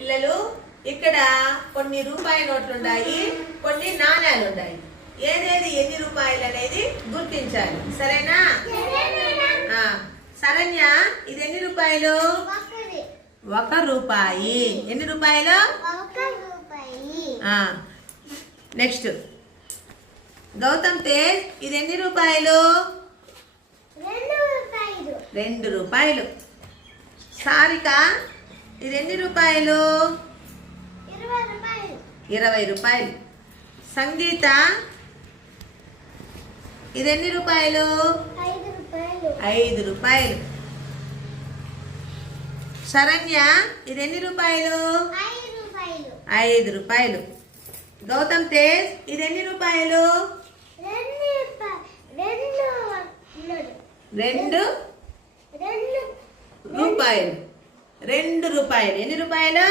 పిల్లలు ఇక్కడ కొన్ని రూపాయి నోట్లు ఉన్నాయి కొన్ని నాణ్యాలు ఉన్నాయి ఏదేది ఎన్ని రూపాయలు అనేది గుర్తించాలి. సరేనా? ఆ, శరణ్య ఇది ఎన్ని రూపాయలు? ఒక రూపాయి. ఎన్ని రూపాయలు? నెక్స్ట్. గౌతమ్ తేజ్ ఇది ఎన్ని రూపాయలు. రెండు రూపాయలు. సారిక ఇది ఎన్ని రూపాయలు. ఇరవై రూపాయలు. సంగీత ఇది ఎన్ని రూపాయలు. ఐదు రూపాయలు. శరణ్య ఇది ఎన్ని రూపాయలు. ఐదు రూపాయలు. గౌతమ్ తేజ్ ఇది ఎన్ని రూపాయలు రెండు రూపాయలు. రెండు రూపాయలు. ఎన్ని రూపాయలు?